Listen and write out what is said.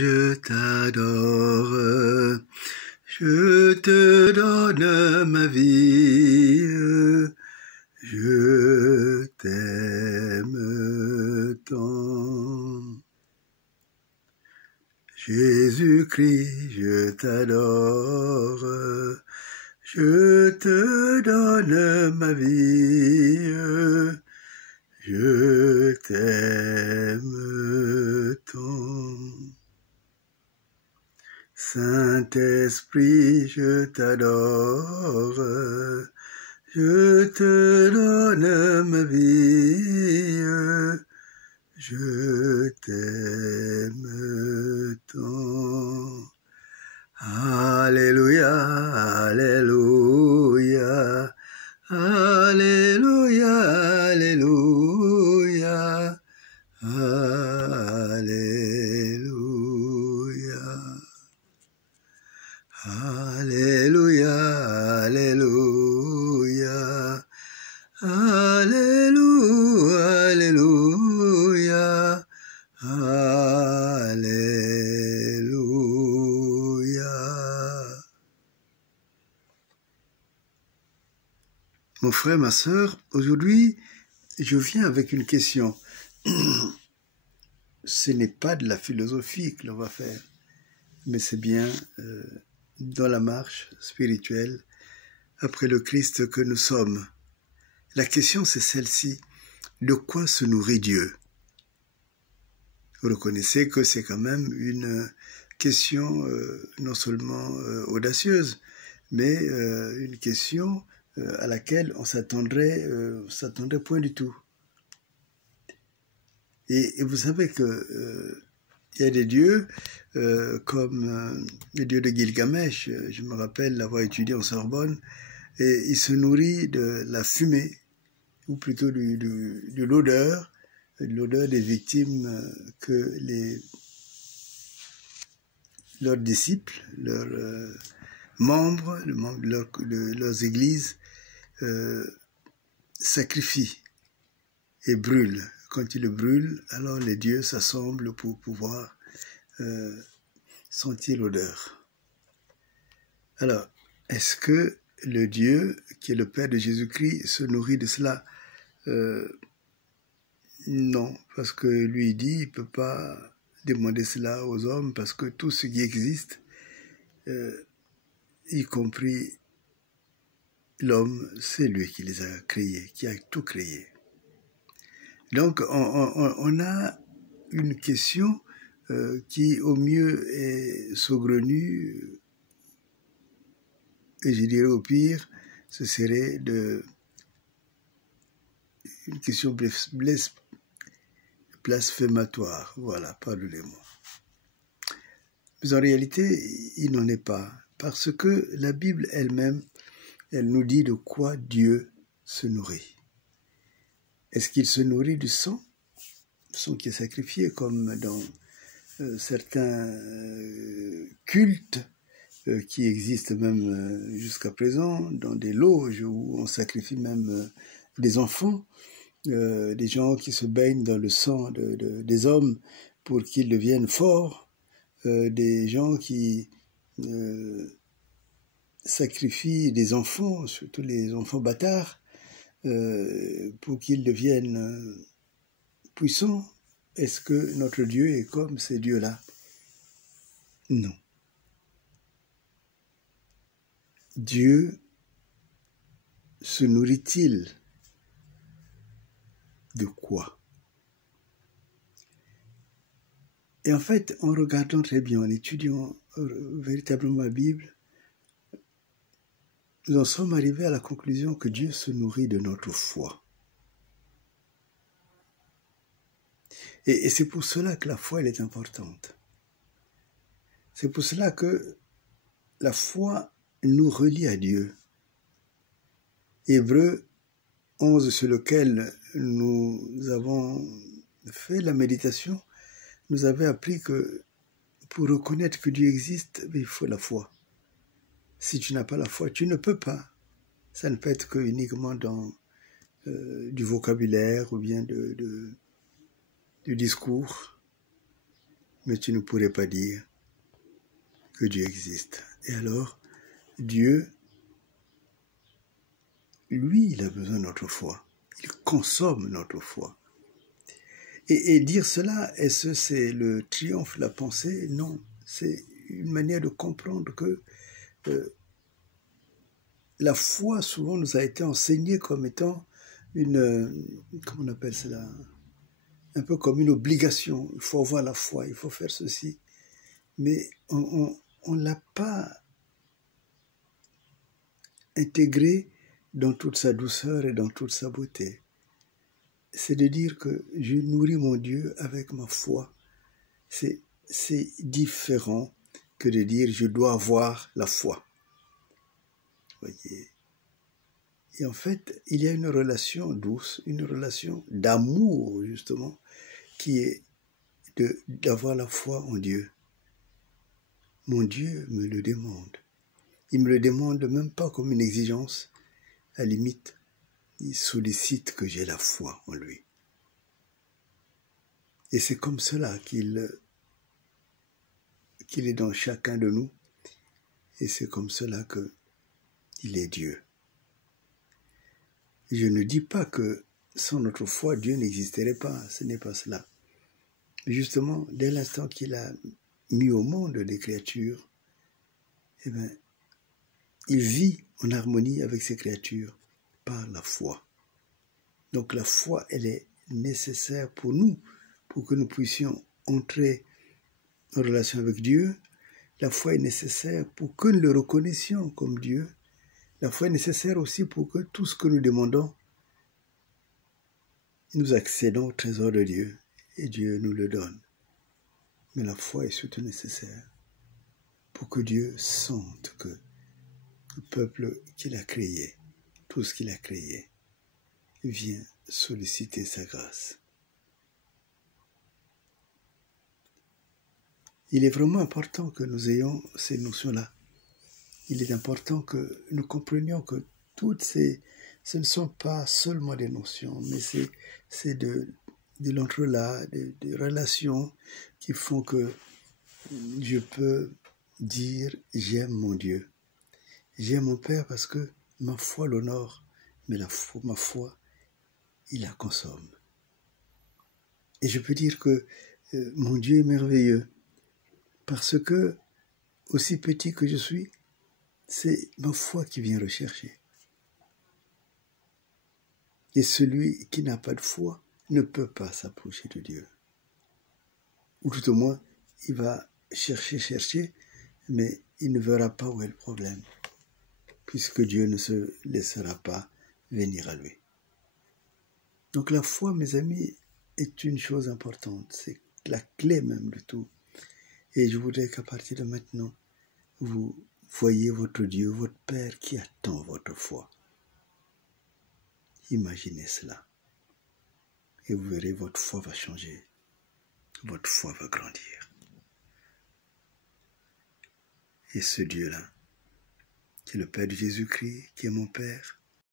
je t'adore, je te donne ma vie, je t'aime tant. Jésus-Christ, je t'adore, je te donne ma vie, je t'aime tant. Saint-Esprit, je t'adore, je te donne ma vie, je t'aime tant. Alléluia, alléluia, alléluia, alléluia, alléluia. Alléluia, alléluia, alléluia, alléluia, alléluia. Mon frère, ma sœur, aujourd'hui, je viens avec une question. Ce n'est pas de la philosophie que l'on va faire, mais c'est bien dans la marche spirituelle après le Christ que nous sommes. La question, c'est celle-ci. De quoi se nourrit Dieu? Vous reconnaissez que c'est quand même une question non seulement audacieuse, mais une question à laquelle on s'attendrait point du tout. Et vous savez que il y a des dieux comme le dieu de Gilgamesh, je me rappelle l'avoir étudié en Sorbonne, et il se nourrit de la fumée, ou plutôt de l'odeur des victimes que leurs disciples, leurs membres de leurs églises sacrifient et brûlent. Quand ils le brûlent, alors les dieux s'assemblent pour pouvoir sentir l'odeur. Alors, est-ce que le Dieu, qui est le Père de Jésus-Christ, se nourrit de cela? Non, parce que lui dit, il ne peut pas demander cela aux hommes, parce que tout ce qui existe, y compris l'homme, c'est lui qui les a créés, qui a tout créé. Donc, on a une question qui, au mieux, est saugrenue, et je dirais au pire, ce serait une question blasphématoire. Voilà, pardonnez-moi. Mais en réalité, il n'en est pas, parce que la Bible elle-même, elle nous dit de quoi Dieu se nourrit. Est-ce qu'il se nourrit du sang qui est sacrifié, comme dans certains cultes qui existent même jusqu'à présent, dans des loges où on sacrifie même des enfants, des gens qui se baignent dans le sang des hommes pour qu'ils deviennent forts, des gens qui sacrifient des enfants, surtout les enfants bâtards, pour qu'ils deviennent puissants. Est-ce que notre Dieu est comme ces dieux-là? Non. Dieu se nourrit-il de quoi? Et en fait, en regardant très bien, en étudiant véritablement la Bible, nous en sommes arrivés à la conclusion que Dieu se nourrit de notre foi. Et c'est pour cela que la foi, elle est importante. C'est pour cela que la foi nous relie à Dieu. Hébreux 11, sur lequel nous avons fait la méditation, nous avait appris que pour reconnaître que Dieu existe, il faut la foi. Si tu n'as pas la foi, tu ne peux pas. Ça ne peut être que uniquement dans du vocabulaire ou bien du discours. mais tu ne pourrais pas dire que Dieu existe. Et alors, Dieu, lui, il a besoin de notre foi. Il consomme notre foi. Et dire cela, est-ce que c'est le triomphe de la pensée? Non, c'est une manière de comprendre que la foi, souvent, nous a été enseignée comme étant comment on appelle cela? Un peu comme une obligation. Il faut avoir la foi, il faut faire ceci. Mais on ne l'a pas intégré dans toute sa douceur et dans toute sa beauté. C'est de dire que je nourris mon Dieu avec ma foi. C'est différent que de dire je dois avoir la foi. Voyez. Et en fait, il y a une relation douce, une relation d'amour, justement, qui est d'avoir la foi en Dieu. Mon Dieu me le demande. Il me le demande même pas comme une exigence. À la limite, il sollicite que j'ai la foi en lui. Et c'est comme cela qu'il est dans chacun de nous. Et c'est comme cela qu'il est Dieu. Je ne dis pas que sans notre foi, Dieu n'existerait pas. Ce n'est pas cela. Justement, dès l'instant qu'il a mis au monde les créatures, eh bien, il vit en harmonie avec ces créatures par la foi. Donc la foi, elle est nécessaire pour nous, pour que nous puissions entrer en relation avec Dieu. La foi est nécessaire pour que nous le reconnaissions comme Dieu. La foi est nécessaire aussi pour que tout ce que nous demandons, nous accédons au trésor de Dieu et Dieu nous le donne. Mais la foi est surtout nécessaire pour que Dieu sente que le peuple qu'il a créé, tout ce qu'il a créé, vient solliciter sa grâce. Il est vraiment important que nous ayons ces notions-là. Il est important que nous comprenions que ce ne sont pas seulement des notions, mais c'est de l'entrelac, des relations qui font que je peux dire j'aime mon Dieu. J'aime mon Père parce que ma foi l'honore, mais ma foi, il la consomme. Et je peux dire que mon Dieu est merveilleux parce que, aussi petit que je suis, c'est ma foi qui vient rechercher. Et celui qui n'a pas de foi ne peut pas s'approcher de Dieu. Ou tout au moins, il va chercher, mais il ne verra pas où est le problème, puisque Dieu ne se laissera pas venir à lui. Donc la foi, mes amis, est une chose importante. C'est la clé même de tout. Et je voudrais qu'à partir de maintenant, vous voyez votre Dieu, votre Père qui attend votre foi. Imaginez cela. Et vous verrez, votre foi va changer. Votre foi va grandir. Et ce Dieu-là, qui est le Père de Jésus-Christ, qui est mon Père,